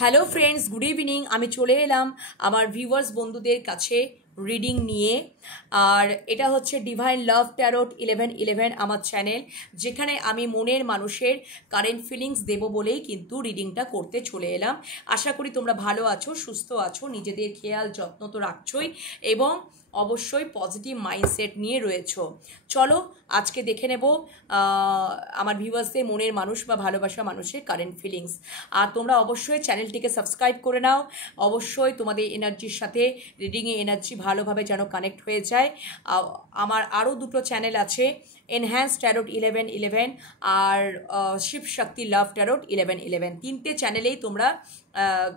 Hello friends, good evening. আমি চলে এলাম আমার ভিউয়ার্স বন্ধুদের কাছে রিডিং নিয়ে। আর এটা হচ্ছে ডিভাইন লাভ ট্যারোট 1111 আমার চ্যানেল, যেখানে আমি মনের মানুষের কারেন্ট ফিলিংস দেব বলেই কিন্তু রিডিংটা করতে চলে এলাম। আশা করি তোমরা ভালো আছো, সুস্থ আছো, নিজেদের খেয়াল যত্ন তো রাখছোই এবং অবশ্যই পজিটিভ মাইন্ডসেট নিয়ে রয়েছো। চলো আজকে দেখে নেব আমার ভিউয়ার্সদের মনের মানুষ বা ভালোবাসা মানুষের কারেন্ট ফিলিংস। আর তোমরা অবশ্যই চ্যানেলটিকে সাবস্ক্রাইব করে নাও। অবশ্যই তোমাদের এনার্জির সাথে রিডিংয়ে এনার্জি ভালোভাবে যেন কানেক্ট হয়ে যায়। আমার আরও দুটো চ্যানেল আছে, এনহ্যান্স ট্যারোট 1111 আর শিব শক্তি লাভ ট্যারোট 1111। তিনটে চ্যানেলেই তোমরা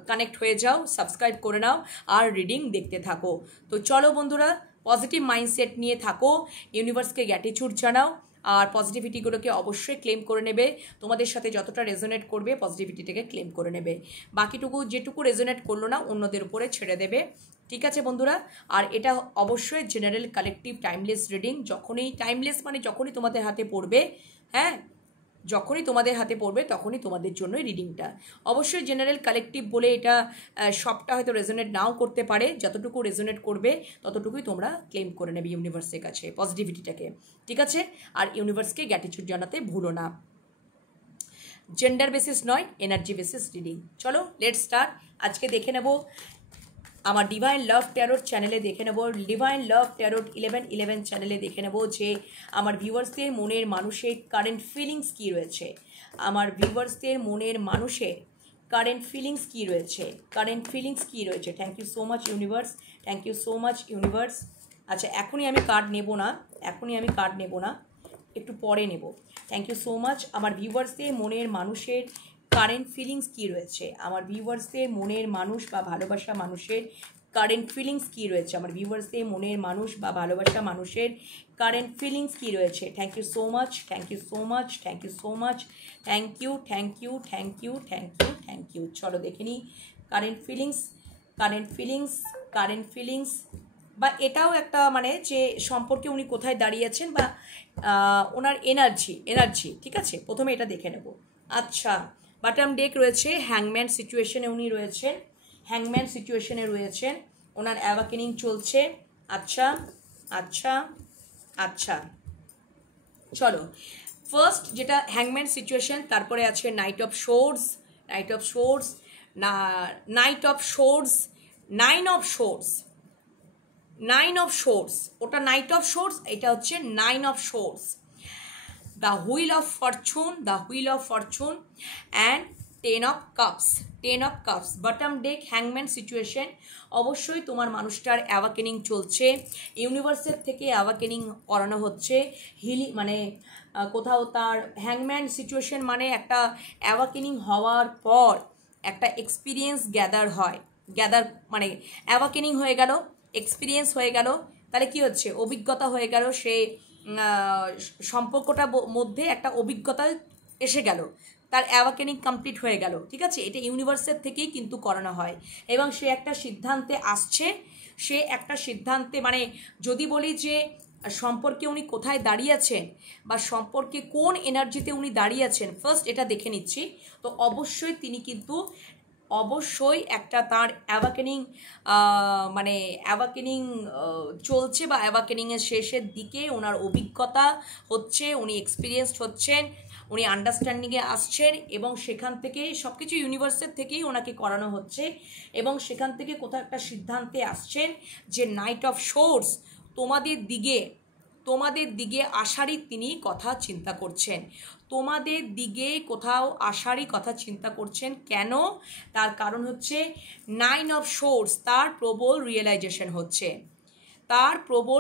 কানেক্ট হয়ে যাও, সাবস্ক্রাইব করে নাও আর রিডিং দেখতে থাকো। তো চলো বন্ধুরা, পজিটিভ মাইন্ডসেট নিয়ে থাকো, ইউনিভার্সকে গ্র্যাটিটিউড জানাও আর পজিটিভিটিগুলোকে অবশ্যই ক্লেম করে নেবে। তোমাদের সাথে যতটা রেজোনেট করবে পজিটিভিটিটাকে ক্লেম করে নেবে, বাকিটুকু যেটুকু রেজোনেট করলো না অন্যদের উপরে ছেড়ে দেবে। ঠিক আছে বন্ধুরা? আর এটা অবশ্যই জেনারেল কালেকটিভ টাইমলেস রিডিং। যখনই টাইমলেস মানে যখনই তোমাদের হাতে পড়বে, হ্যাঁ, যখনই তোমাদের হাতে পড়বে তখনই তোমাদের জন্যই রিডিংটা। অবশ্যই জেনারেল কালেকটিভ বলে এটা সবটা হয়তো রেজোনেট নাও করতে পারে, যতটুকু রেজোনেট করবে ততটুকুই তোমরা ক্লেম করে নেবে ইউনিভার্সের কাছে পজিটিভিটিটাকে। ঠিক আছে? আর ইউনিভার্সকে গ্র্যাটিটিউড জানাতে ভুলো না। জেন্ডার বেসিস নয়, এনার্জি বেসিস রিডিং। চলো লেটস স্টার্ট। আজকে দেখে নেব আমার ডিভাইন লাভ ট্যারোট চ্যানেলে, দেখে নেব ডিভাইন লাভ ট্যারোট 1111 চ্যানেলে দেখে নেব যে আমার ভিউয়ার্সদের মনের মানুষের কারেন্ট ফিলিংস কী রয়েছে। আমার ভিউয়ার্সদের মনের মানুষের কারেন্ট ফিলিংস কী রয়েছে, কারেন্ট ফিলিংস কী রয়েছে। Thank you so much universe, thank you so much universe. আচ্ছা, এখনই আমি কার্ড নেব না, একটু পরে নেব। Thank you so much. আমার ভিউয়ার্সদের মনের মানুষের কারেন্ট ফিলিংস কী রয়েছে, আমার ভিউয়ার্সদের মনের মানুষ বা ভালোবাসা মানুষের কারেন্ট ফিলিংস কী রয়েছে, আমার ভিউয়ার্সদের মনের মানুষ বা ভালোবাসা মানুষের কারেন্ট ফিলিংস কী রয়েছে। Thank you so much, thank you so much, thank you so much, thank you, thank you, thank you, thank you, thank you. চলো দেখে নিই current feelings, current feelings, current feelings. বা এটাও একটা মানে যে সম্পর্কে উনি কোথায় দাঁড়িয়েছেন বা ওনার এনার্জি। ঠিক আছে, প্রথমে এটা দেখে নেব। আচ্ছা, বাটাম ডেক রয়েছে, হ্যাংম্যান সিচুয়েশনে উনি রয়েছেন, হ্যাংম্যান সিচুয়েশনে রয়েছেন, ওনার অ্যাওয়াকেনিং চলছে। আচ্ছা আচ্ছা আচ্ছা, চলো ফার্স্ট যেটা হ্যাংম্যান সিচুয়েশন, তারপরে আছে knight of swords, knight of swords, knight of swords, nine of swords, nine of swords, ওটা নাইট অফ শোর্স, এটা হচ্ছে nine of swords. The wheel of fortune, the wheel of fortune and ten of cups, ten of cups. Bottom deck হ্যাংম্যান situation. অবশ্যই তোমার মানুষটার awakening চলছে, ইউনিভার্সের থেকে অ্যাওয়াকেনিং করানো হচ্ছে, হিলি মানে কোথাও তার হ্যাংম্যান সিচুয়েশন মানে একটা অ্যাওয়াকেনিং হওয়ার পর একটা এক্সপিরিয়েন্স গ্যাদার হয়, গ্যাদার মানে অ্যাওয়াকেনিং হয়ে গেল, এক্সপিরিয়েন্স হয়ে গেল, তাহলে কি হচ্ছে, অভিজ্ঞতা হয়ে গেল, সে সম্পর্কটার মধ্যে একটা অভিজ্ঞতা এসে গেল, তার অ্যাওয়াকেনিং কমপ্লিট হয়ে গেল। ঠিক আছে, এটা ইউনিভার্সের থেকেই কিন্তু করানো হয় এবং সে একটা সিদ্ধান্তে আসছে, সে একটা সিদ্ধান্তে মানে যদি বলি যে সম্পর্কে উনি কোথায় দাঁড়িয়েছেন বা সম্পর্কে কোন এনার্জিতে উনি দাঁড়িয়েছেন, ফার্স্ট এটা দেখে নিচ্ছি। তো অবশ্যই তিনি কিন্তু অবশ্যই একটা তার অ্যাওয়াকেনিং মানে অ্যাওয়াকেনিং চলছে বা অ্যাওয়াকেনিংয়ের শেষের দিকে ওনার অভিজ্ঞতা হচ্ছে, উনি এক্সপিরিয়েন্সড হচ্ছেন, উনি আন্ডারস্ট্যান্ডিংয়ে আসছেন এবং সেখান থেকে সব কিছু ইউনিভার্সের থেকেই ওনাকে করানো হচ্ছে এবং সেখান থেকে কোথাও একটা সিদ্ধান্তে আসছেন যে নাইট অফ শোর্স তোমাদের দিকে আসারই তিনি কথা চিন্তা করছেন, তোমাদের দিকে কোথাও আসারই কথা চিন্তা করছেন। কেন? তার কারণ হচ্ছে নাইন অফ শোর্স, তার প্রবল রিয়েলাইজেশন হচ্ছে, তার প্রবল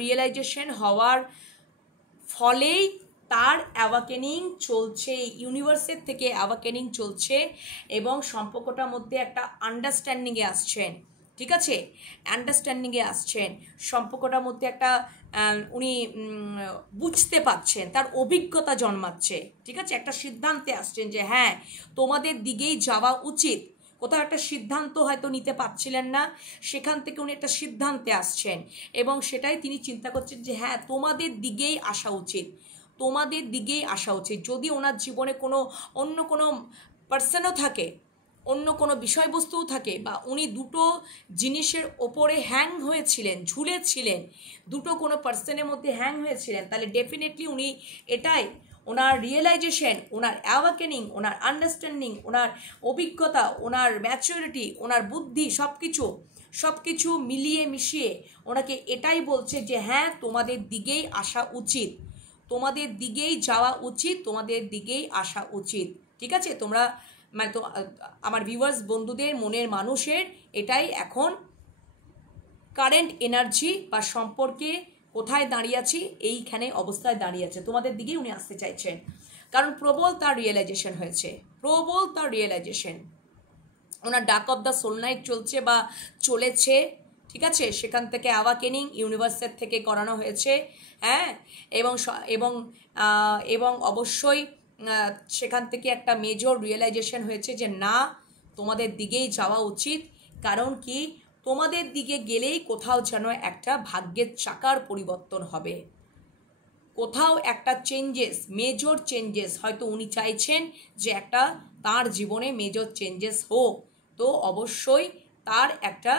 রিয়েলাইজেশন হওয়ার ফলেই তার অ্যাওয়াকেনিং চলছে, ইউনিভার্সের থেকে অ্যাওয়াকেনিং চলছে এবং সম্পর্কটার মধ্যে একটা আন্ডারস্ট্যান্ডিংয়ে আসছেন। ঠিক আছে, আন্ডারস্ট্যান্ডিংয়ে আসছেন, সম্পর্কটার মধ্যে একটা উনি বুঝতে পারছেন, তার অভিজ্ঞতা জন্মাচ্ছে। ঠিক আছে, একটা সিদ্ধান্তে আসছেন যে হ্যাঁ তোমাদের দিকেই যাওয়া উচিত, কোথাও একটা সিদ্ধান্ত হয়তো নিতে পারছিলেন না, সেখান থেকে উনি একটা সিদ্ধান্তে আসছেন এবং সেটাই তিনি চিন্তা করছেন যে হ্যাঁ তোমাদের দিকেই আসা উচিত, তোমাদের দিকেই আসা উচিত। যদি ওনার জীবনে কোনো অন্য কোনো পার্সনও থাকে অন্য কোনো বিষয়বস্তুও থাকে, বা উনি দুটো জিনিসের ওপরে হ্যাং হয়েছিলেন, ঝুলেছিলেন, দুটো কোনো পার্সনের মধ্যে হ্যাং হয়েছিলেন, তাহলে ডেফিনেটলি উনি এটাই ওনার রিয়েলাইজেশন, ওনার অ্যাওয়াকেনিং, ওনার আন্ডারস্ট্যান্ডিং, ওনার অভিজ্ঞতা, ওনার ম্যাচুরিটি, ওনার বুদ্ধি, সব কিছু মিলিয়ে মিশিয়ে ওনাকে এটাই বলছে যে হ্যাঁ, তোমাদের দিকেই আসা উচিত, তোমাদের দিকেই যাওয়া উচিত, তোমাদের দিকেই আসা উচিত। ঠিক আছে, তোমরা মানে তো আমার ভিউয়ার্স বন্ধুদের মনের মানুষের এটাই এখন কারেন্ট এনার্জি বা সম্পর্কে কোথায় দাঁড়িয়ে আছি, এইখানে অবস্থায় দাঁড়িয়ে আছে, তোমাদের দিকেই উনি আসতে চাইছেন। কারণ প্রবল তার রিয়েলাইজেশন হয়েছে, প্রবল তার রিয়েলাইজেশন। ওনার ডাক অফ দ্য সোল নাইট চলছে বা চলেছে, ঠিক আছে, সেখান থেকে অ্যাওয়াকেনিং ইউনিভার্সের থেকে করানো হয়েছে। হ্যাঁ, এবং এবং এবং অবশ্যই সেখান থেকে একটা মেজর রিয়েলাইজেশন হয়েছে যে না, তোমাদের দিকেই যাওয়া উচিত। কারণ কি, তোমাদের দিকে গেলেই কোথাও যেন একটা ভাগ্যের চাকার পরিবর্তন হবে, কোথাও একটা চেঞ্জেস, মেজর চেঞ্জেস হয়তো উনি চাইছেন যে একটা তার জীবনে মেজর চেঞ্জেস হোক। তো অবশ্যই তার একটা,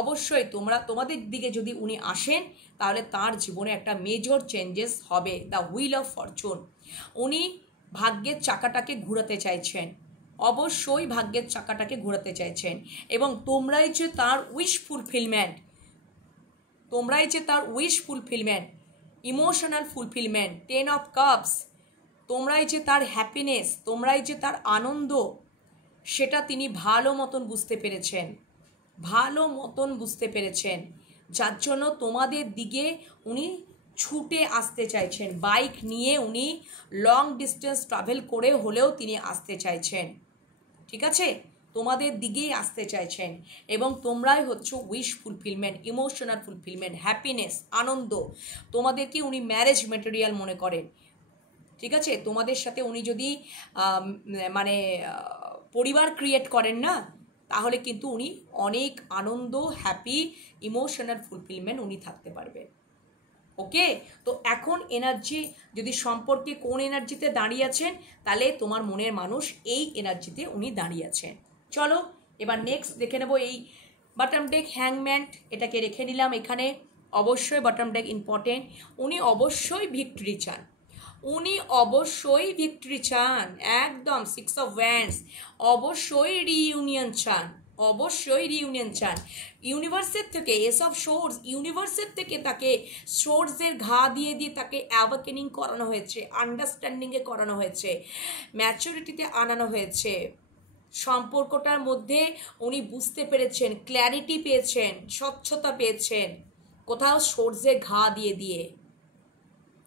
অবশ্যই তোমাদের দিকে যদি উনি আসেন তাহলে তার জীবনে একটা মেজর চেঞ্জেস হবে। দ্য হুইল অফ ফরচুন, উনি ভাগ্যের চাকাটাকে ঘোরাতে চাইছেন, অবশ্যই ভাগ্যের চাকাটাকে ঘোরাতে চাইছেন। এবং তোমরাই যে তার উইশ ফুলফিলমেন্ট, তোমরাই যে তার wish fulfilment, emotional fulfilment, 10 of cups, তোমরাই যে তার হ্যাপিনেস, তোমরাই যে তার আনন্দ, সেটা তিনি ভালো মতন বুঝতে পেরেছেন, ভালো মতন বুঝতে পেরেছেন। যার জন্য তোমাদের দিকে উনি ছুটে আসতে চাইছেন, বাইক নিয়ে উনি লং ডিস্টেন্স ট্রাভেল করে হলেও তিনি আসতে চাইছেন। ঠিক আছে, তোমাদের দিকেই আসতে চাইছেন। এবং তোমরাই হচ্ছে wish fulfilment, emotional fulfilment, happiness, আনন্দ। তোমাদেরকে উনি ম্যারেজ মেটেরিয়াল মনে করেন। ঠিক আছে, তোমাদের সাথে উনি যদি মানে পরিবার ক্রিয়েট করেন না, তাহলে কিন্তু উনি অনেক আনন্দ, হ্যাপি, ইমোশনাল ফুলফিলমেন্ট উনি থাকতে পারবেন। ওকে, তো এখন এনার্জি, যদি সম্পর্কে কোন এনার্জিতে দাঁড়িয়ে আছেন, তাহলে তোমার মনের মানুষ এই এনার্জিতে উনি দাঁড়িয়ে আছেন। চলো এবার নেক্সট দেখে নেব এই বটম ডেক হ্যাংম্যান, এটাকে রেখে নিলাম এখানে। অবশ্যই বটম ডেক ইম্পর্টেন্ট, উনি অবশ্যই ভিক্টরি চান, উনি অবশ্যই ভিক্টরি চান, একদম 6 অফ ওয়ান্ডস, অবশ্যই রিইউনিয়ন চান, অবশ্যই রিইউনিয়ন চান। ইউনিভার্সের থেকে এস অফ সোর্স, ইউনিভার্সের থেকে তাকে সোর্সের ঘা দিয়ে দিয়ে তাকে অ্যাওয়াকেনিং করানো হয়েছে, আন্ডারস্ট্যান্ডিংয়ে করানো হয়েছে, ম্যাচুরিটিতে আনানো হয়েছে। সম্পর্কটার মধ্যে উনি বুঝতে পেরেছেন, ক্ল্যারিটি পেয়েছেন, স্বচ্ছতা পেয়েছেন, কোথাও সোর্সে ঘা দিয়ে দিয়ে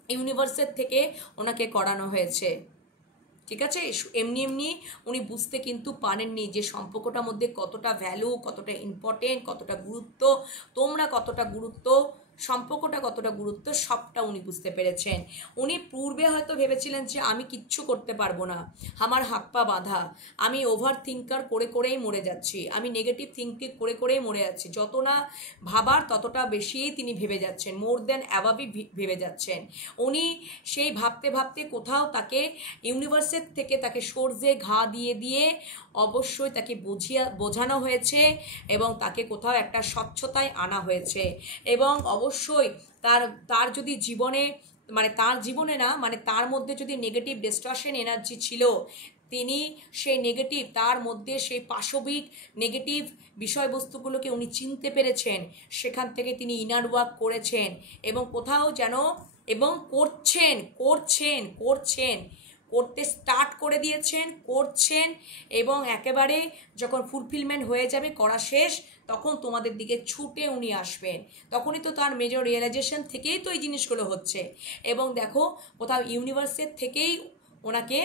ইউনিভার্সের থেকে ওনাকে করানো হয়েছে। ঠিক আছে, এমনি এমনি উনি বুঝতে কিন্তু পারেননি যে সম্পর্কটার মধ্যে কতটা ভ্যালু, কতটা ইম্পর্টেন্ট, কতটা গুরুত্ব, তোমরা কতটা গুরুত্ব, সম্পর্কটা কতটা গুরুত্ব, সবটা উনি বুঝতে পেরেছেন। উনি পূর্বে হয়তো ভেবেছিলেন যে আমি কিচ্ছু করতে পারবো না, আমার হাত পা বাঁধা, আমি ওভার থিঙ্কার করে করেই মরে যাচ্ছি, আমি নেগেটিভ থিঙ্কিং করে করেই মরে যাচ্ছি, যত না ভাবার ততটা বেশিই তিনি ভেবে যাচ্ছেন, মোর দেন অ্যাভাবই ভেবে যাচ্ছেন। উনি সেই ভাবতে ভাবতে কোথাও তাকে ইউনিভার্সের থেকে তাকে সর্ষে ঘা দিয়ে দিয়ে অবশ্যই তাকে বোঝানো হয়েছে, এবং তাকে কোথাও একটা স্বচ্ছতায় আনা হয়েছে। এবং অবশ্যই তার যদি জীবনে, মানে তার জীবনে না, মানে তার মধ্যে যদি নেগেটিভ ডিস্টর্শন এনার্জি ছিল, তিনি সেই নেগেটিভ, তার মধ্যে সেই পাশবিক নেগেটিভ বিষয়বস্তুগুলোকে উনি চিনতে পেরেছেন, সেখান থেকে তিনি ইনার ওয়ার্ক করেছেন, এবং কোথাও যেন, এবং করছেন করছেন করছেন করতে স্টার্ট করে দিয়েছেন, করছেন। এবং একেবারে যখন ফুলফিলমেন্ট হয়ে যাবে, করা শেষ, তখন তোমাদের দিকে ছুটে উনি আসবেন। তখনই তো তার মেজর রিয়েলাইজেশন থেকেই তো এই জিনিসগুলো হচ্ছে। এবং দেখো, কোথাও ইউনিভার্সের থেকেই ওনাকে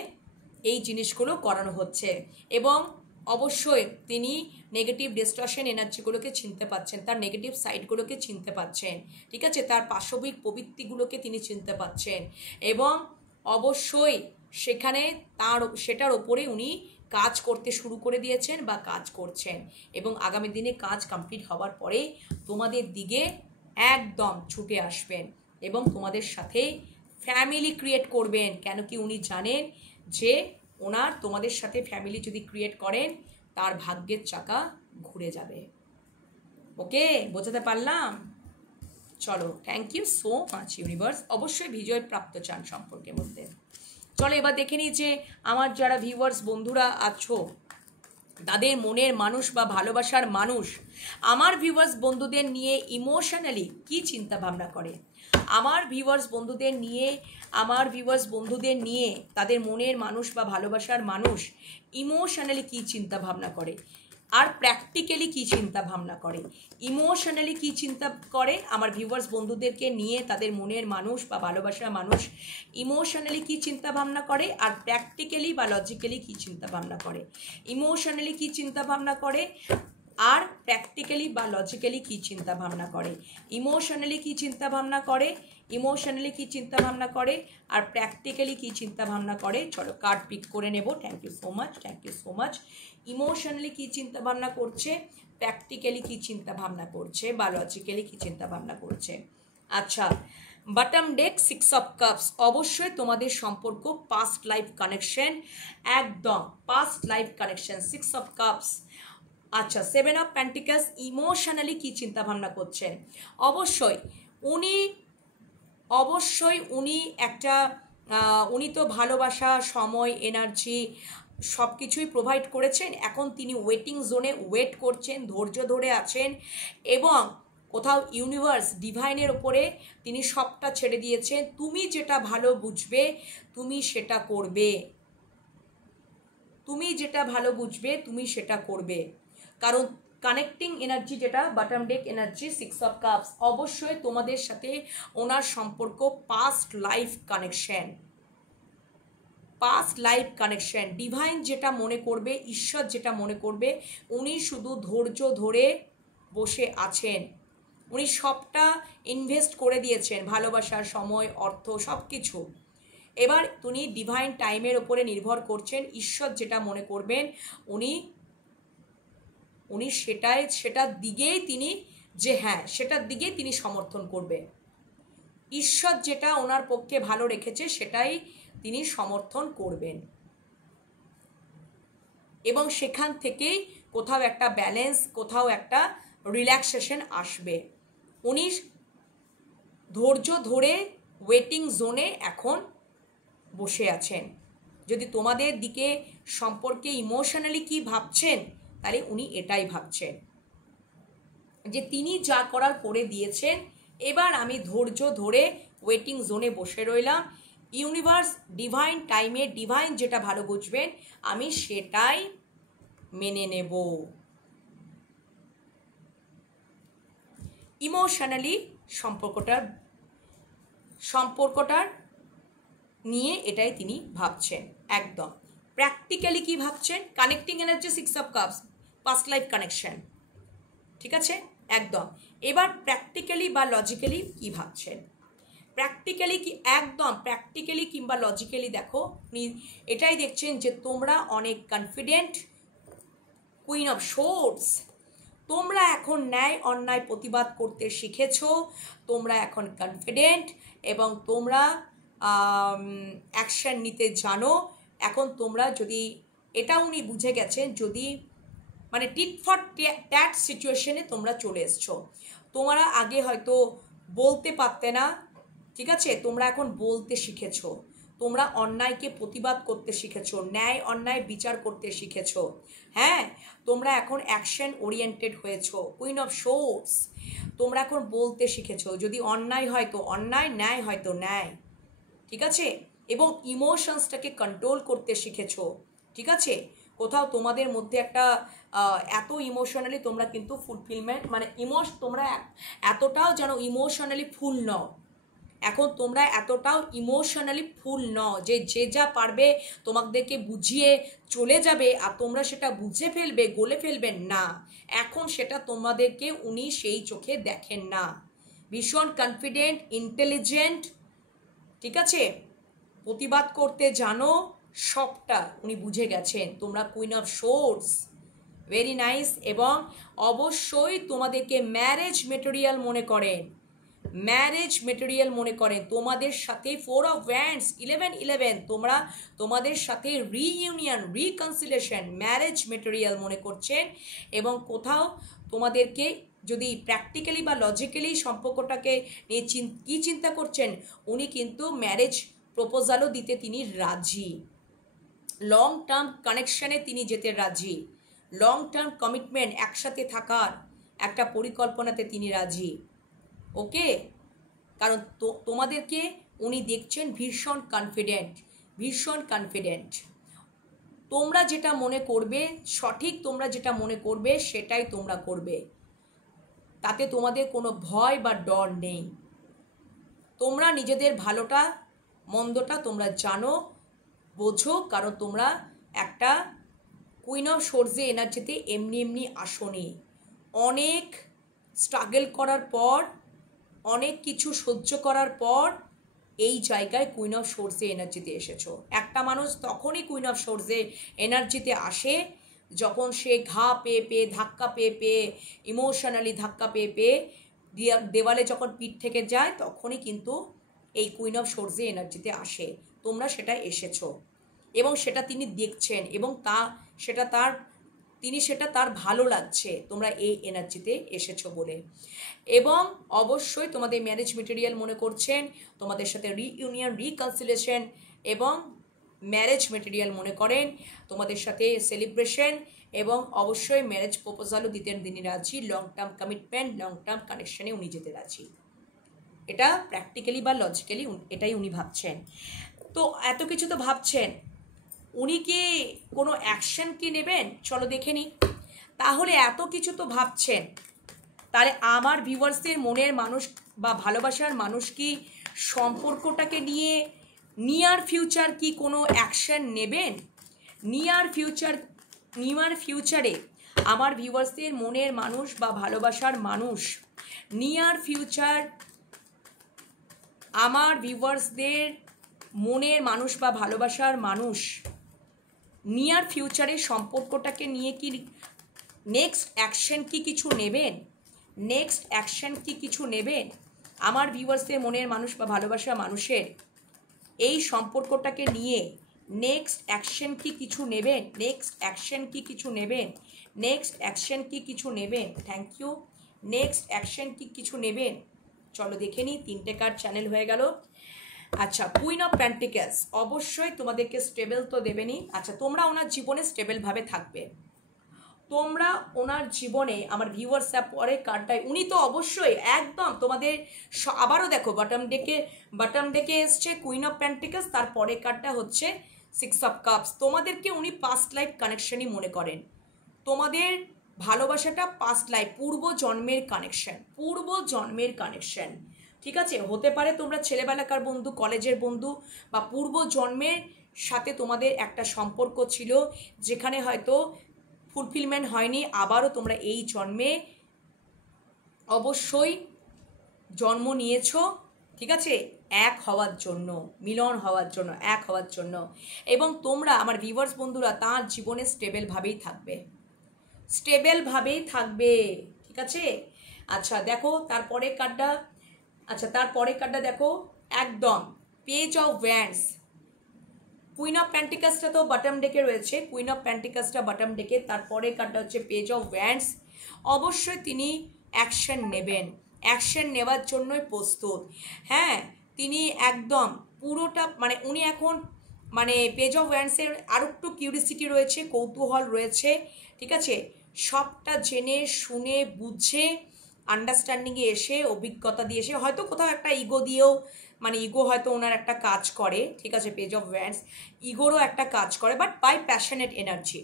এই জিনিসগুলো করানো হচ্ছে। এবং অবশ্যই তিনি নেগেটিভ ডিস্টর্শন এনার্জিগুলোকে চিনতে পাচ্ছেন, তার নেগেটিভ সাইডগুলোকে চিনতে পাচ্ছেন। ঠিক আছে, তার পাশবিক প্রবৃত্তিগুলোকে তিনি চিনতে পাচ্ছেন। এবং অবশ্যই সেটার ওপরে উনি কাজ করতে শুরু করে দিয়েছেন বা কাজ করছেন। এবং আগামী দিনে কাজ কমপ্লিট হওয়ার পরে তোমাদের দিকে একদম ছুটে আসবেন এবং তোমাদের সাথে ফ্যামিলি ক্রিয়েট করবেন। কেন কি উনি জানেন যে তোমাদের সাথে ফ্যামিলি যদি ক্রিয়েট করেন, তার ভাগ্যের চাকা ঘুরে যাবে। ওকে, বোঝাতে পারলাম? চলো, thank you so much universe. অবশ্যই বিজয় প্রাপ্ত চান সম্পর্কের মধ্যে। চলো এবার দেখে নিই যে আমার যারা ভিউয়ার্স বন্ধুরা আছো, তাদের মনের মানুষ বা ভালোবাসার মানুষ আমার ভিউয়ার্স বন্ধুদের নিয়ে ইমোশনালি কি চিন্তা ভাবনা করে, আমার ভিউয়ার্স বন্ধুদের নিয়ে তাদের মনের মানুষ বা ভালোবাসার মানুষ ইমোশনালি কি চিন্তা ভাবনা করে, আর প্র্যাকটিক্যালি কি চিন্তা ভাবনা করে। ইমোশনালি কি চিন্তা করে আমার ভিউয়ার্স বন্ধুদেরকে নিয়ে তাদের মনের মানুষ বা ভালোবাসার মানুষ ইমোশনালি কি চিন্তা ভাবনা করে, আর প্র্যাকটিক্যালি বা লজিক্যালি কি চিন্তা ভাবনা করে। ইমোশনালি কি চিন্তা ভাবনা করে আর প্র্যাকটিক্যালি বা লজিক্যালি কি চিন্তা ভাবনা করে। ইমোশনালি কি চিন্তা ভাবনা করে, ইমোশনালি কি চিন্তা ভাবনা করে আর প্র্যাকটিক্যালি কি চিন্তা ভাবনা করে। চলো কার্ড পিক করে নেব। Thank you so much, thank you so much. Emotionally কি চিন্তা ভাবনা করছে, প্র্যাকটিক্যালি কি চিন্তা ভাবনা করছে বা লজিক্যালি কি চিন্তা ভাবনা করছে। আচ্ছা, বটম ডেক 6 অফ কাপস, অবশ্যই তোমাদের সম্পর্ক পাস্ট লাইফ কানেকশন, একদম past life connection. 6 of cups. আচ্ছা, 7 অফ পেন্টিকলস, ইমোশনালি কি চিন্তা ভাবনা করছেন। অবশ্যই উনি একটা উনি তো ভালোবাসা, সময়, এনার্জি সব কিছুই প্রোভাইড করেছেন। এখন তিনি ওয়েটিং জোনে ওয়েট করছেন, ধৈর্য ধরে আছেন, এবং কোথাও ইউনিভার্স ডিভাইনের ওপরে তিনি সবটা ছেড়ে দিয়েছেন। তুমি যেটা ভালো বুঝবে তুমি সেটা করবে, তুমি যেটা ভালো বুঝবে তুমি সেটা করবে। কারণ কানেক্টিং এনার্জি যেটা bottom day energy 6 of cups, অবশ্যই তোমাদের সাথে ওনার সম্পর্ক past life connection, past life connection. Divine যেটা মনে করবে, ঈশ্বর যেটা মনে করবে, উনি শুধু ধৈর্য ধরে বসে আছেন। উনি সবটা ইনভেস্ট করে দিয়েছেন, ভালোবাসার সময়, অর্থ, সব কিছু। এবার তিনি ডিভাইন টাইমের ওপরে নির্ভর করছেন। ঈশ্বর যেটা মনে করবেন উনি সেটার দিকেই তিনি সেটার দিকেই তিনি সমর্থন করবে। ঈশ্বর যেটা ওনার পক্ষে ভালো রেখেছে সেটাই তিনি সমর্থন করবেন, এবং সেখান থেকেই কোথাও একটা ব্যালেন্স, কোথাও একটা রিল্যাক্সেশন আসবে। উনি ধৈর্য ধরে ওয়েটিং জোনে এখন বসে আছেন। যদি তোমাদের দিকে সম্পর্কে ইমোশনালি কি ভাবছেন, তাহলে উনি এটাই ভাবছেন যে তিনি যা করার করে দিয়েছেন, এবার আমি ধৈর্য ধরে ওয়েটিং জোনে বসে রইলাম। ইউনিভার্স ডিভাইন টাইমে ডিভাইন যেটা ভালো বুঝবেন আমি সেটাই মেনে নেব। ইমোশনালি সম্পর্কটার নিয়ে এটাই তিনি ভাবছেন। একদম প্র্যাকটিক্যালি কি ভাবছেন, connecting energy 6 of cups, past life connection, ঠিক আছে একদম। এবার প্র্যাকটিক্যালি বা লজিক্যালি কি ভাবছেন, প্র্যাকটিক্যালি কি একদম প্র্যাকটিক্যালি কিংবা লজিক্যালি দেখো এটাই দেখছেন যে তোমরা অনেক কনফিডেন্ট। কুইন অফ সোর্ডস, তোমরা এখন ন্যায় অন্যায় প্রতিবাদ করতে শিখেছো, তোমরা এখন কনফিডেন্ট এবং তোমরা অ্যাকশন নিতে জানো। এখন তোমরা যদি এটা উনি বুঝে গেছেন, যদি মানে টিট ফর ট্যাট সিচুয়েশনে তোমরা চলে এসছো। তোমরা আগে হয়তো বলতে পারতে না, ঠিক আছে, তোমরা এখন বলতে শিখেছো, তোমরা অন্যায়কে প্রতিবাদ করতে শিখেছো, ন্যায় অন্যায় বিচার করতে শিখেছো। হ্যাঁ, তোমরা এখন অ্যাকশন ওরিয়েন্টেড হয়েছো। কুইন অফ সোর্ডস, তোমরা এখন বলতে শিখেছো, যদি অন্যায় হয় তো অন্যায়, ন্যায় হয়তো ন্যায়, ঠিক আছে, এবং ইমোশনসটাকে কন্ট্রোল করতে শিখেছো, ঠিক আছে। কোথাও তোমাদের মধ্যে একটা এত ইমোশনালি তোমরা কিন্তু ফুলফিলমেন্ট মানে তোমরা এতটাও যেন ইমোশনালি ফুল নও। এখন তোমরা এতটাও ইমোশনালি ফুল নও যে যা পারবে তোমাদেরকে বুঝিয়ে চলে যাবে আর তোমরা সেটা বুঝে ফেলবে, গলে ফেলবে না। এখন সেটা তোমাদেরকে উনি সেই চোখে দেখেন না। ভীষণ কনফিডেন্ট, ইন্টেলিজেন্ট, ঠিক আছে, প্রতিবাদ করতে জানো, সবটা উনি বুঝে গেছেন। তোমরা queen of swords, very nice. এবং অবশ্যই তোমাদেরকে ম্যারেজ মেটেরিয়াল মনে করেন, ম্যারেজ মেটেরিয়াল মনে করেন, তোমাদের সাথে 4 অফ ওয়ান্ডস 11 তোমরা তোমাদের সাথে রিইউনিয়ন রিকনসিলেশন ম্যারেজ মেটেরিয়াল মনে করছেন। এবং কোথাও তোমাদেরকে যদি প্র্যাকটিক্যালি বা লজিক্যালি সম্পর্কটাকে নিয়ে কী চিন্তা করছেন, উনি কিন্তু ম্যারেজ প্রপোজালও দিতে তিনি রাজি, লং টার্ম কানেকশানে তিনি যেতে রাজি, লং টার্ম কমিটমেন্ট একসাথে থাকার একটা পরিকল্পনাতে তিনি রাজি। ওকে, কারণ তোমাদেরকে উনি দেখছেন ভীষণ কনফিডেন্ট, ভীষণ কনফিডেন্ট। তোমরা যেটা মনে করবে সঠিক, তোমরা যেটা মনে করবে সেটাই তোমরা করবে, তাতে তোমাদের কোনো ভয় বা ডর নেই। তোমরা নিজেদের ভালোটা মন্দটা তোমরা জানো, বোঝো, কারণ তোমরা একটা কুইন অফ সোর্সে এনার্জিতে এমনি এমনি আসোনি। অনেক স্ট্রাগল করার পর, অনেক কিছু সহ্য করার পর এই জায়গায় কুইন অফ সোর্সে এনার্জিতে এসেছো। একটা মানুষ তখনই কুইন অফ সোর্সে এনার্জিতে আসে যখন সে ঘা পেয়ে পেয়ে, ধাক্কা পেয়ে পেয়ে, ইমোশনালি ধাক্কা পেয়ে পেয়ে দেওয়ালে যখন পিঠ থেকে যায়, তখনই কিন্তু এই কুইন অফ সোর্সে এনার্জিতে আসে। তোমরা সেটা এসেছো এবং সেটা তিনি দেখছেন এবং সেটা তার ভালো লাগছে তোমরা এই এনার্জিতে এসেছো বলে। এবং অবশ্যই তোমাদের ম্যারেজ মেটেরিয়াল মনে করছেন, তোমাদের সাথে রিইউনিয়ন রিকনসিলেশন এবং ম্যারেজ মেটেরিয়াল মনে করেন, তোমাদের সাথে সেলিব্রেশন এবং অবশ্যই ম্যারেজ প্রপোজালও দিতে তিনি রাজি, long term commitment, long term কানেকশনে উনি যেতে রাজি। এটা প্র্যাকটিক্যালি বা লজিক্যালি এটাই উনি ভাবছেন। তো এত কিছু তো ভাবছেন, উনি কি কোনো অ্যাকশন কি নেবেন চলো দেখে নিই। তাহলে এত কিছু তো ভাবছেন, তাহলে আমার ভিউয়ার্সদের মনের মানুষ বা ভালোবাসার মানুষ কি সম্পর্কটাকে নিয়ে নিয়ার ফিউচার কি কোনো অ্যাকশন নেবেন? নিয়ার ফিউচারে আমার ভিউয়ার্সদের মনের মানুষ বা ভালোবাসার মানুষ নিয়ার ফিউচার, আমার ভিউয়ার্সদের মনের মানুষ বা ভালোবাসার মানুষ নিয়ার ফিউচারে সম্পর্কটাকে নিয়ে কি নেক্সট অ্যাকশন কি কিছু নেবেন? নেক্সট অ্যাকশন কি কিছু নেবেন? আমার ভিউয়ার্সদের মনের মানুষ বা ভালোবাসা মানুষের এই সম্পর্কটাকে নিয়ে নেক্সট অ্যাকশন কি কিছু নেবেন? নেক্সট অ্যাকশন কি কিছু নেবেন? নেক্সট অ্যাকশন কি কিছু নেবেন? Thank you. নেক্সট অ্যাকশন কি কিছু নেবেন চলো দেখে নিই। 3টে কার্ড চ্যানেল হয়ে গেল। আচ্ছা, কুইন অফ পেন্টিকলস অবশ্যই তোমাদেরকে স্টেবল তো দেবেনই। আচ্ছা, তোমরা ওনার জীবনে স্টেবলভাবে থাকবে, তোমরা ওনার জীবনে, আমার ভিউয়ার্স পরের কার্ডটায় উনি তো অবশ্যই একদম তোমাদের আবারও দেখো বটম ডেকে এসছে কুইন অফ পেন্টিকলস, তার পরের কার্ডটা হচ্ছে 6 অফ কাপস। তোমাদেরকে উনি পাস্ট লাইফ কানেকশনই মনে করেন, তোমাদের ভালোবাসাটা পাস্ট লাইফ, পূর্ব জন্মের কানেকশন, ঠিক আছে? হতে পারে তোমরা ছেলেবেলাকার বন্ধু, কলেজের বন্ধু, বা পূর্ব জন্মের সাথে তোমাদের একটা সম্পর্ক ছিল যেখানে হয়তো ফুলফিলমেন্ট হয়নি। আবারও তোমরা এই জন্মে অবশ্যই জন্ম নিয়েছো, ঠিক আছে, এক হওয়ার জন্য, মিলন হওয়ার জন্য, এক হওয়ার জন্য। এবং তোমরা আমার ভিউয়ার্স বন্ধুরা তার জীবনে স্টেবলভাবেই থাকবে, ঠিক আছে? আচ্ছা দেখো তারপরে কার্ডটা, দেখো একদম page of wands. Queen of পেন্টিকলসটা তো বটম ডেকে রয়েছে, কুইন অফ পেন্টিকলসটা বটম ডেকে, তারপরে কার্ডটা হচ্ছে পেজ অফ ওয়ান্ডস। অবশ্যই তিনি অ্যাকশন নেবেন, অ্যাকশন নেওয়ার জন্যই প্রস্তুত। হ্যাঁ, তিনি একদম পুরোটা মানে উনি এখন মানে পেজ অফ ওয়ান্ডসের আরও একটু কিউরিসিটি রয়েছে, কৌতূহল রয়েছে, ঠিক আছে? সবটা জেনে শুনে বুঝে আন্ডারস্ট্যান্ডিংয়ে এসে, অভিজ্ঞতা দিয়ে এসে, হয়তো কোথাও একটা ইগো দিয়েও, মানে ইগো হয়তো ওনার একটা কাজ করে, ঠিক আছে? পেজ অফ ওয়ান্ডস ইগোরও একটা কাজ করে, বাট বাই প্যাশনেট এনার্জি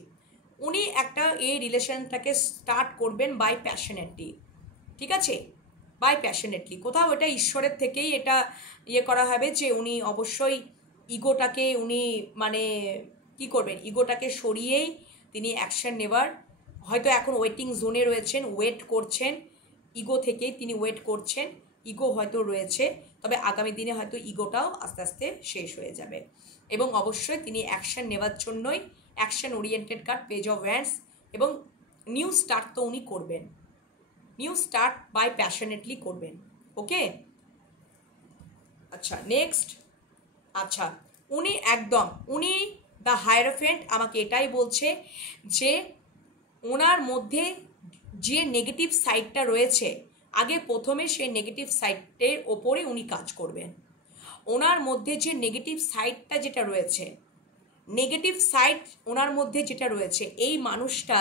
উনি একটা এই রিলেশনটাকে স্টার্ট করবেন বাই প্যাশনেটলি, ঠিক আছে? বাই প্যাশনেটলি কোথাও এটা ঈশ্বরের থেকেই এটা করা হবে যে উনি অবশ্যই ইগোটাকে উনি মানে কি করবেন, ইগোটাকে সরিয়েই তিনি অ্যাকশন নেবার, হয়তো এখন ওয়েটিং জোনে রয়েছেন, ওয়েট করছেন, ইগো থেকেই তিনি ওয়েট করছেন, ইগো হয়তো রয়েছে, তবে আগামী দিনে হয়তো ইগোটাও আস্তে আস্তে শেষ হয়ে যাবে। এবং অবশ্যই তিনি অ্যাকশন নেওয়ার জন্যই, action oriented card page of wands, এবং নিউ স্টার্ট তো উনি করবেন, নিউ স্টার্ট বাই প্যাশনেটলি করবেন। ওকে, আচ্ছা নেক্সট, আচ্ছা উনি একদম, উনি দ্য হায়ারোফেন্ট আমাকে এটাই বলছে যে ওনার মধ্যে যে নেগেটিভ সাইডটা রয়েছে, আগে প্রথমে সেই নেগেটিভ সাইডের ওপরে উনি কাজ করবেন। ওনার মধ্যে যে নেগেটিভ সাইডটা যেটা রয়েছে, নেগেটিভ সাইড ওনার মধ্যে যেটা রয়েছে, এই মানুষটা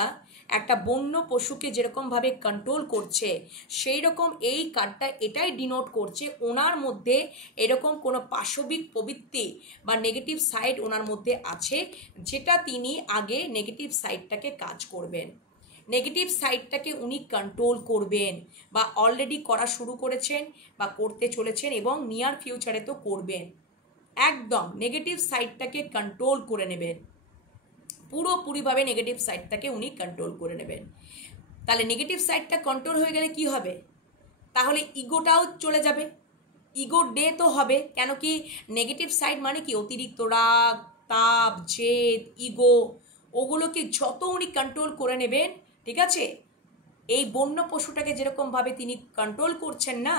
একটা বন্য পশুকে যেরকমভাবে কন্ট্রোল করছে, সেই রকম এই কার্ডটা এটাই ডিনোট করছে ওনার মধ্যে এরকম কোনো পাশবিক প্রবৃত্তি বা নেগেটিভ সাইড ওনার মধ্যে আছে, যেটা তিনি আগে নেগেটিভ সাইডটাকে কাজ করবেন, নেগেটিভ সাইডটাকে উনি কন্ট্রোল করবেন, বা অলরেডি করা শুরু করেছেন বা করতে চলেছেন এবং নিয়ার ফিউচারে তো করবেন। একদম নেগেটিভ সাইডটাকে কন্ট্রোল করে নেবেন, পুরোপুরিভাবে নেগেটিভ সাইডটাকে উনি কন্ট্রোল করে নেবেন। তাহলে নেগেটিভ সাইডটা কন্ট্রোল হয়ে গেলে কি হবে, তাহলে ইগোটাও চলে যাবে, ইগো ডে তো হবে। কেন কি নেগেটিভ সাইড মানে কি অতিরিক্ত রাগ, তাপ, জেদ, ইগো, ওগুলোকে যত উনি কন্ট্রোল করে নেবেন, ঠিক আছে, এই বন্য পশুটাকে যেরকমভাবে তিনি কন্ট্রোল করছেন না,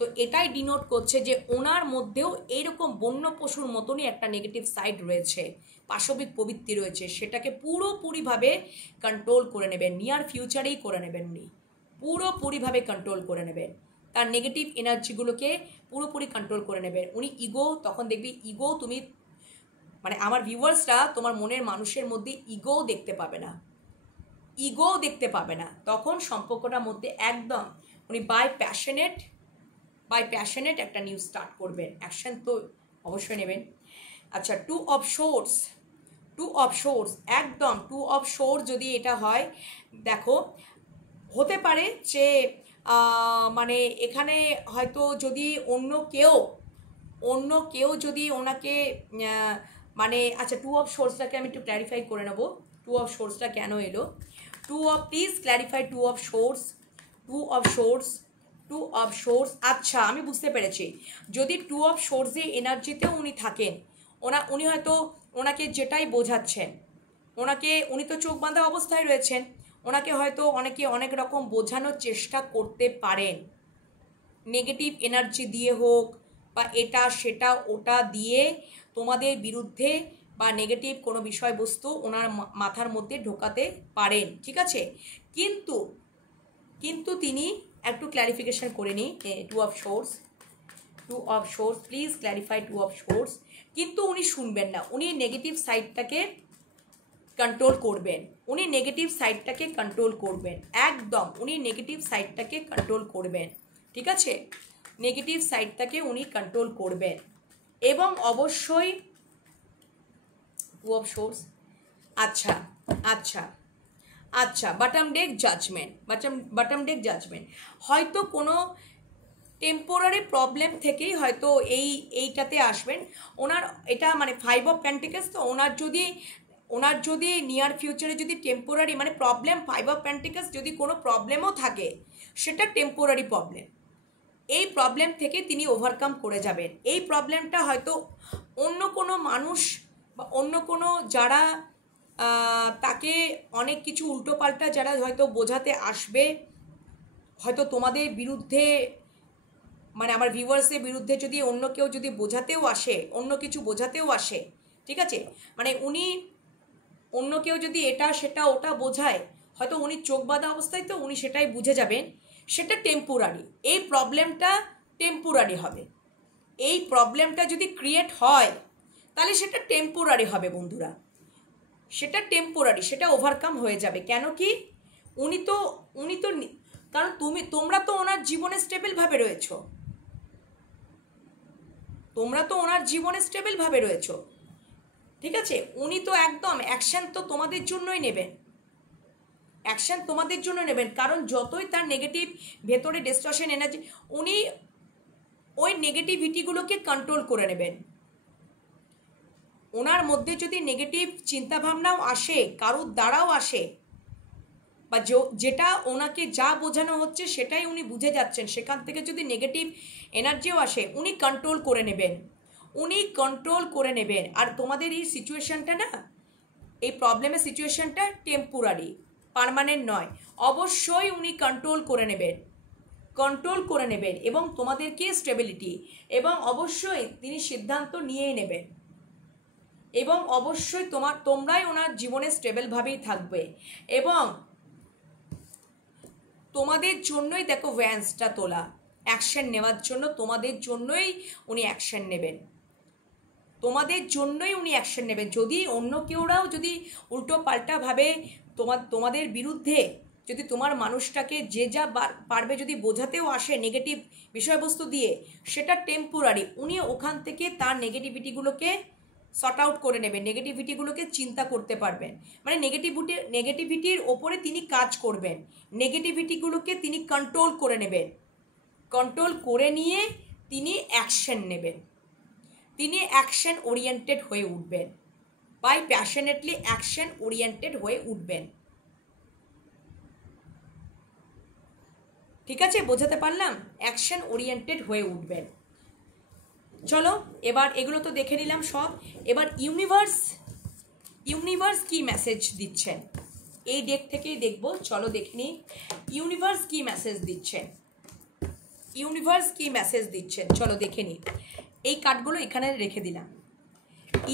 তো এটাই ডিনোট করছে যে ওনার মধ্যেও এইরকম বন্য পশুর মতনই একটা নেগেটিভ সাইড রয়েছে, পাশবিক প্রবৃত্তি রয়েছে, সেটাকে পুরোপুরিভাবে কন্ট্রোল করে নেবেন, নিয়ার ফিউচারেই করে নেবেন, উনি পুরোপুরিভাবে কন্ট্রোল করে নেবেন, তার নেগেটিভ এনার্জিগুলোকে পুরোপুরি কন্ট্রোল করে নেবেন উনি। ইগো, তখন দেখবি ইগো, তুমি মানে আমার ভিউয়ার্সরা তোমার মনের মানুষের মধ্যে ইগো দেখতে পাবে না, ইগো দেখতে পাবে না, তখন সম্পর্কটার মধ্যে একদম উনি বাই প্যাশনেট একটা নিউজ স্টার্ট করবেন, অ্যাকশন তো অবশ্যই নেবেন। আচ্ছা টু অফ সোর্স, একদম টু অফ সোর্স যদি এটা হয়, দেখো হতে পারে যে মানে এখানে হয়তো যদি অন্য কেউ যদি ওনাকে মানে, আচ্ছা টু অফ সোর্সটাকে আমি একটু ক্ল্যারিফাই করে নেব, টু অফ সোর্সটা কেন এলো, please clarify two of swords. আচ্ছা আমি বুঝতে পেরেছি, যদি টু অফ সোর্সে এনার্জিতেও উনি থাকেন, উনি হয়তো ওনাকে যেটাই বোঝাচ্ছেন, উনি তো চোখ বাঁধা অবস্থায় রয়েছেন, ওনাকে হয়তো অনেকে অনেক রকম বোঝানোর চেষ্টা করতে পারেন, নেগেটিভ এনার্জি দিয়ে হোক বা এটা সেটা ওটা দিয়ে তোমাদের বিরুদ্ধে বা নেগেটিভ কোনো বিষয়বস্তু ওনার মাথার মধ্যে ঢোকাতে পারেন, ঠিক আছে, কিন্তু তিনি একটু ক্ল্যারিফিকেশন করে নিই, two of swords please clarify two of swords, কিন্তু উনি শুনবেন না, উনি নেগেটিভ সাইডটাকে কন্ট্রোল করবেন, একদম উনি নেগেটিভ সাইডটাকে কন্ট্রোল করবেন, ঠিক আছে, নেগেটিভ সাইডটাকে উনি কন্ট্রোল করবেন, এবং অবশ্যই টু অফ সোর্স। আচ্ছা বটম ডেক জাজমেন্ট, হয়তো কোনো টেম্পোরারি প্রবলেম থেকেই হয়তো এইটাতে আসবেন ওনার, এটা মানে 5 অফ পেন্টিকলস, তো ওনার যদি নিয়ার ফিউচারে যদি টেম্পোরারি মানে প্রবলেম, 5 অফ পেন্টিকলস যদি কোনো প্রবলেমও থাকে, সেটা টেম্পোরারি প্রবলেম, এই প্রবলেম থেকে তিনি ওভারকাম করে যাবেন। এই প্রবলেমটা হয়তো অন্য কোনো মানুষ বা অন্য কোনো যারা তাকে অনেক কিছু উল্টোপাল্টা যারা হয়তো বোঝাতে আসবে, হয়তো তোমাদের বিরুদ্ধে, মানে আমার ভিউয়ার্সের বিরুদ্ধে যদি অন্য কেউ যদি বোঝাতেও আসে, অন্য কিছু বোঝাতেও আসে, ঠিক আছে, মানে উনি অন্য কেউ যদি এটা সেটা ওটা বোঝায়, হয়তো উনি চোখ বাঁধা অবস্থায় তো উনি সেটাই বুঝে যাবেন, সেটা টেম্পোরারি, এই প্রবলেমটা টেম্পোরারি হবে, এই প্রবলেমটা যদি ক্রিয়েট হয় তাহলে সেটা টেম্পোরারি হবে বন্ধুরা, সেটা টেম্পোরারি, সেটা ওভারকাম হয়ে যাবে। কেন কি উনি তো কারণ তোমরা তো ওনার জীবনে স্টেবলভাবে রয়েছো, ঠিক আছে, উনি তো একদম অ্যাকশন তো তোমাদের জন্যই নেবেন, কারণ যতই তার নেগেটিভ ভেতরে ডিস্টরশন এনার্জি, উনি ওই নেগেটিভিটিগুলোকে কন্ট্রোল করে নেবেন। ওনার মধ্যে যদি নেগেটিভ চিন্তাভাবনাও আসে, কারুর দ্বারাও আসে, বা যেটা ওনাকে যা বোঝানো হচ্ছে সেটাই উনি বুঝে যাচ্ছেন, সেখান থেকে যদি নেগেটিভ এনার্জিও আসে, উনি কন্ট্রোল করে নেবেন, আর তোমাদের এই সিচুয়েশনটা না, এই প্রবলেমের সিচুয়েশনটা টেম্পোরারি, পার্মানেন্ট নয়, অবশ্যই উনি কন্ট্রোল করে নেবেন, কন্ট্রোল করে নেবেন এবং তোমাদেরকে স্টেবিলিটি, এবং অবশ্যই তিনি সিদ্ধান্ত নিয়েই নেবেন, এবং অবশ্যই তোমরাই ওনার জীবনে স্টেবলভাবেই থাকবে, এবং তোমাদের জন্যই দেখো ভ্যান্সটা তোলা, অ্যাকশন নেওয়ার জন্য তোমাদের জন্যই উনি অ্যাকশন নেবেন, তোমাদের জন্যই উনি অ্যাকশন নেবেন। যদি অন্য কেউরাও যদি উল্টো পাল্টাভাবে তোমাদের বিরুদ্ধে যদি তোমার মানুষটাকে যে যা পারবে যদি বোঝাতেও আসে নেগেটিভ বিষয়বস্তু দিয়ে, সেটা টেম্পোরারি, উনি ওখান থেকে তার নেগেটিভিটিগুলোকে সর্ট আউট করে নেবেন, নেগেটিভিটিগুলোকে চিন্তা করতে পারবেন, মানে নেগেটিভিটির ওপরে তিনি কাজ করবেন, নেগেটিভিটিগুলোকে তিনি কন্ট্রোল করে নেবেন, কন্ট্রোল করে নিয়ে তিনি অ্যাকশন নেবেন, তিনি অ্যাকশন ওরিয়েন্টেড হয়ে উঠবেন, বাই প্যাশনেটলি অ্যাকশন ওরিয়েন্টেড হয়ে উঠবেন। ঠিক আছে, বোঝাতে পারলাম? অ্যাকশন ওরিয়েন্টেড হয়ে উঠবেন। চলো এবার এগুলো তো দেখে নিলাম সব, এবার ইউনিভার্স কি মেসেজ দিচ্ছেন এই ডেক থেকেই দেখবো। চলো দেখে নিই ইউনিভার্স কি মেসেজ দিচ্ছেন, ইউনিভার্স কি মেসেজ দিচ্ছেন, চলো দেখে নিই। এই কার্ডগুলো এখানে রেখে দিলাম।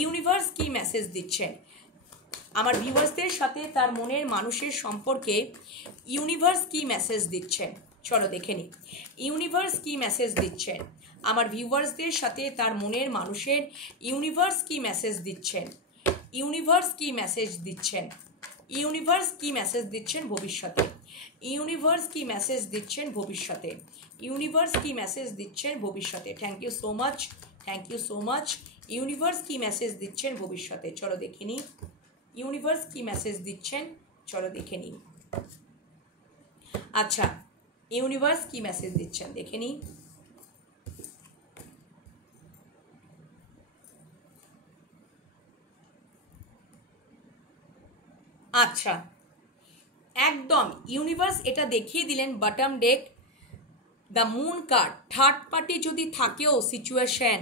ইউনিভার্স কি মেসেজ দিচ্ছেন আমার ভিউয়ার্সদের সাথে তার মনের মানুষের সম্পর্কে, ইউনিভার্স কি মেসেজ দিচ্ছেন চলো দেখে নিই। ইউনিভার্স কি মেসেজ দিচ্ছেন আমার ভিউয়ার্সদের সাথে তার মনের মানুষের, ইউনিভার্স কি মেসেজ দিচ্ছেন, ইউনিভার্স কি মেসেজ দিচ্ছেন, ইউনিভার্স কি মেসেজ দিচ্ছেন ভবিষ্যতে, ইউনিভার্স কি মেসেজ দিচ্ছেন ভবিষ্যতে, ইউনিভার্স কি মেসেজ দিচ্ছেন ভবিষ্যতে। Thank you so much, thank you so much. Universe কি মেসেজ দিচ্ছেন ভবিষ্যতে চলো দেখে নিই। ইউনিভার্স কি মেসেজ দিচ্ছেন চলো দেখে নিই। আচ্ছা, ইউনিভার্স কি মেসেজ দিচ্ছেন দেখে নিই। আচ্ছা, একদম ইউনিভার্স এটা দেখিয়ে দিলেন bottom day, the moon card. Third party যদি থাকেও সিচুয়েশন,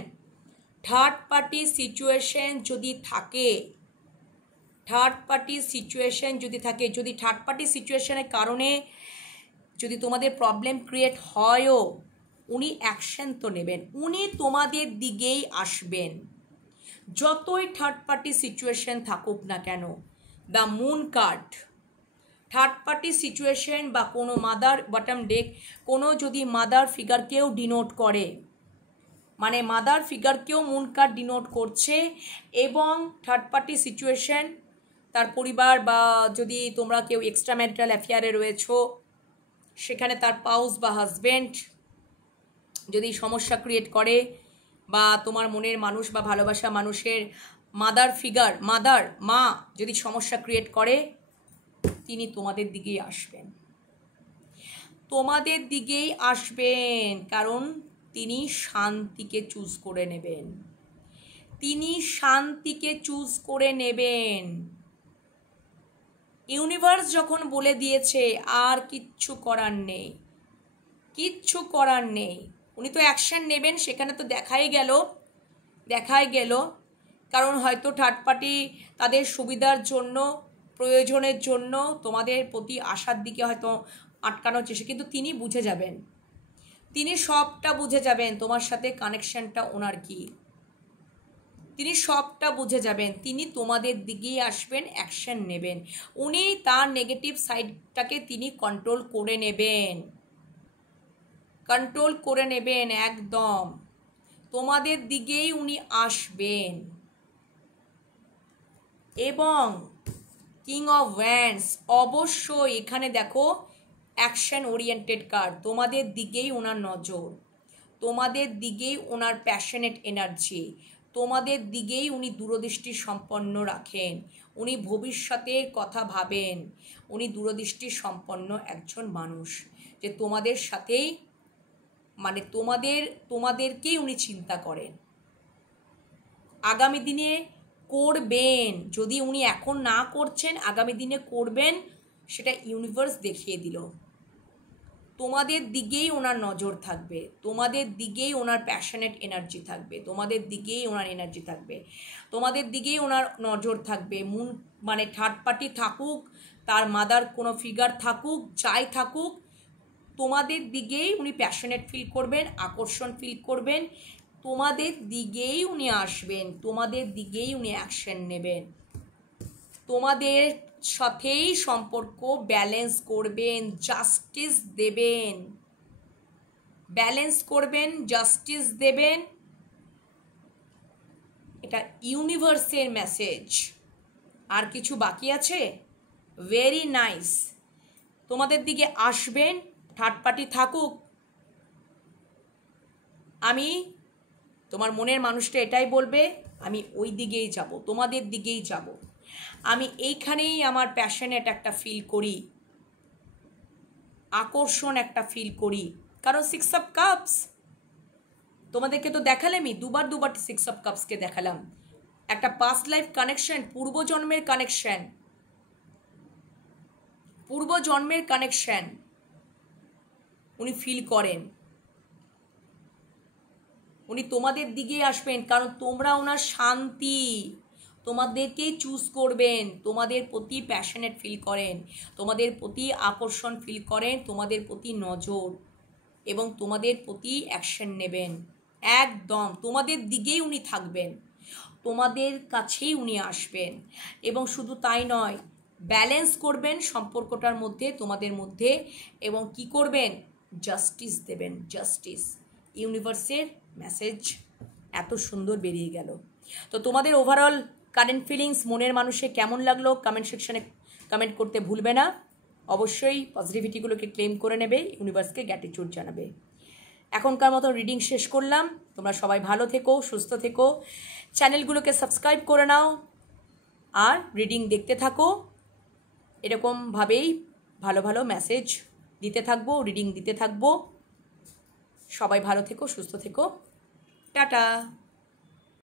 থার্ড পার্টি সিচুয়েশন যদি থাকে, থার্ড পার্টি সিচুয়েশন যদি থাকে, যদি থার্ড পার্টি সিচুয়েশনের কারণে যদি তোমাদের প্রবলেম ক্রিয়েট হয়ও, উনি অ্যাকশন তো নেবেন, উনি তোমাদের দিকেই আসবেন যতই থার্ড পার্টি সিচুয়েশন থাকুক না কেন। The moon card, third party situation বা কোনো মাদার বটম ডেক, কোনো যদি মাদার ফিগারকেও ডিনোট করে, মানে মাদার ফিগারকেও মুন কার্ড ডিনোট করছে, এবং থার্ড পার্টি সিচুয়েশন তার পরিবার, বা যদি তোমরা কেউ এক্সট্রা ম্যারিটাল অ্যাফেয়ারে রয়েছো সেখানে তার পাউস বা হাজব্যান্ড যদি সমস্যা ক্রিয়েট করে, বা তোমার মনের মানুষ বা ভালোবাসা মানুষের মাদার ফিগার, মা যদি সমস্যা ক্রিয়েট করে, তিনি তোমাদের দিকেই আসবেন, তোমাদের দিকেই আসবেন, কারণ তিনি শান্তিকে চুজ করে নেবেন, তিনি শান্তিকে চুজ করে নেবেন। ইউনিভার্স যখন বলে দিয়েছে আর কিচ্ছু করার নেই, কিচ্ছু করার নেই, উনি তো অ্যাকশন নেবেন, সেখানে তো দেখাই গেল, কারণ হয়তো থার্ড পার্টি তাদের সুবিধার জন্য, প্রয়োজনের জন্য তোমাদের প্রতি আসার দিকে হয়তো আটকানোর চেষ্টা, কিন্তু তিনি বুঝে যাবেন, তিনি সবটা বুঝে যাবেন তোমার সাথে কানেকশনটা ওনার কি, তিনি সবটা বুঝে যাবেন, তিনি তোমাদের দিকেই আসবেন, অ্যাকশন নেবেন, উনি তার নেগেটিভ সাইডটাকে তিনি কন্ট্রোল করে নেবেন, কন্ট্রোল করে নেবেন, একদম তোমাদের দিকেই উনি আসবেন। এবং কিং অফ ওয়ান্ডস, অবশ্যই এখানে দেখো অ্যাকশন ওরিয়েন্টেড কার্ড, তোমাদের দিকেই ওনার নজর, তোমাদের দিকেই ওনার প্যাশনেট এনার্জি, তোমাদের দিকেই উনি দূরদৃষ্টি সম্পন্ন রাখেন, উনি ভবিষ্যতের কথা ভাবেন, উনি দূরদৃষ্টি সম্পন্ন একজন মানুষ, যে তোমাদের সাথেই, মানে তোমাদেরকেই উনি চিন্তা করেন, আগামী দিনে করবেন, যদি উনি এখন না করছেন আগামী দিনে করবেন, সেটা ইউনিভার্স দেখিয়ে দিল। তোমাদের দিকেই ওনার নজর থাকবে, তোমাদের দিকেই ওনার প্যাশনেট এনার্জি থাকবে, তোমাদের দিকেই ওনার এনার্জি থাকবে, তোমাদের দিকেই ওনার নজর থাকবে। মানে থার্ড পার্টি থাকুক, তার মাদার কোনো ফিগার থাকুক, যাই থাকুক, তোমাদের দিকেই উনি প্যাশনেট ফিল করবেন, আকর্ষণ ফিল করবেন, তোমাদের দিকেই উনি আসবেন, তোমাদের দিকেই উনি অ্যাকশন নেবেন, তোমাদের সাথেই সম্পর্ক ব্যালেন্স করবেন, জাস্টিস দেবেন, ব্যালেন্স করবেন, জাস্টিস দেবেন। এটা ইউনিভার্সের মেসেজ। আর কিছু বাকি আছে? Very nice. তোমাদের দিকে আসবেন, থার্ড পার্টি থাকুক, আমি তোমার মনের মানুষটা এটাই বলবে, আমি ওই দিকেই যাব, তোমাদের দিকেই যাব, আমি এইখানেই আমার প্যাশনেট একটা ফিল করি, আকর্ষণ একটা ফিল করি। কারণ 6 অফ কাপস তোমাদেরকে তো দেখালাম, দুবার 6 অফ কাপসকে দেখালাম। একটা পাস্ট লাইফ কানেকশন, পূর্বজন্মের কানেকশন, পূর্বজন্মের কানেকশন উনি ফিল করেন। উনি তোমাদের দিকে আসবেন কারণ তোমরা ওনার শান্তি, তোমাদেরকেই চুজ করবেন, তোমাদের প্রতি প্যাশনেট ফিল করেন, তোমাদের প্রতি আকর্ষণ ফিল করেন, তোমাদের প্রতি নজর এবং তোমাদের প্রতি অ্যাকশন নেবেন। একদম তোমাদের দিকেই উনি থাকবেন, তোমাদের কাছেই উনি আসবেন। এবং শুধু তাই নয়, ব্যালেন্স করবেন সম্পর্কটার মধ্যে, তোমাদের মধ্যে, এবং কি করবেন, জাস্টিস দেবেন, জাস্টিস। ইউনিভার্সের মেসেজ এত সুন্দর বেরিয়ে গেল। তো তোমাদের ওভারঅল কারেন্ট ফিলিংস মনের মানুষে কেমন লাগলো কমেন্ট সেকশনে কমেন্ট করতে ভুলবে না। অবশ্যই পজিটিভিটিগুলোকে ক্লেম করে নেবে, ইউনিভার্সকে গ্র্যাটিটিউড জানাবে। এখনকার মতো রিডিং শেষ করলাম। তোমরা সবাই ভালো থেকো, সুস্থ থেকো, চ্যানেলগুলোকে সাবস্ক্রাইব করে নাও আর রিডিং দেখতে থাকো। এরকমভাবেই ভালো ভালো মেসেজ দিতে থাকবো, রিডিং দিতে থাকবো। সবাই ভালো থেকো, সুস্থ থেকো, টাটা।